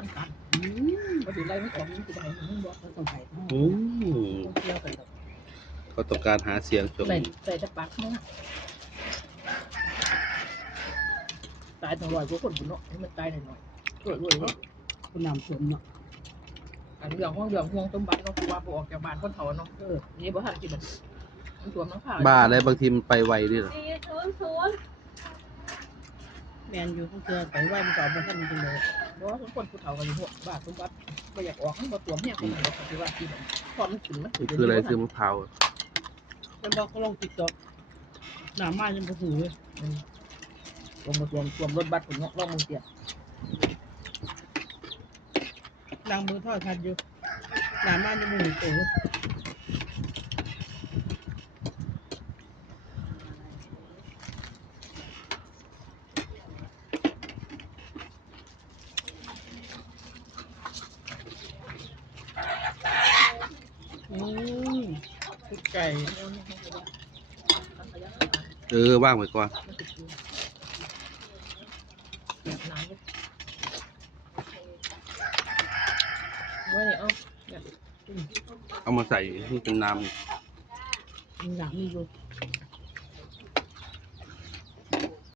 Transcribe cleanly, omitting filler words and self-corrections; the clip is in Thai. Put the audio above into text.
ขั้นกันพอดีไล่ไม่ออกมันจะได้มันบอกมันต้องใส่ท่อเที่ยวกันเขาต้องการหาเสียงช่วงนี้ใส่ตะปักเนาะตายตั้งร้อยกว่าคนบุญเนาะให้มันตายหน่อยๆรวยๆเนาะคนนำสมเนาะอันเรื่องห่วงสมบัติเนาะคือว่าพอออกจากบ้านคนเฒ่าเนาะนี่บ่ทันกินมันท่วมน้ำผ้าบ้าอะไรบางทีมันไปไวด้วยเหรอแมนอยู่ต้องเจอไปไหวมันก็บ่ทันจริงเลยเพราะว่าคนผู้เฒ่ากันอยู่พวกบ้านสมบัติบ่อยากออกมันบ่ท่วมแห้งคนไหนก็สิว่ากินพอมันขึ้นมัน คืออะไรคือมะพร้าว มันบอกเขาลงติ๊กต็อกน้ำมายังบ่หูเลยรวมรถบัสผมเนาะลองมึงเสียล้างมือทอดทันอยู่น้ำมายังบ่หูโตทุกใจว่างไว้ก่อนว่าเนี่ยเอามาใส่นี่เป็นน้ำนี่อยู่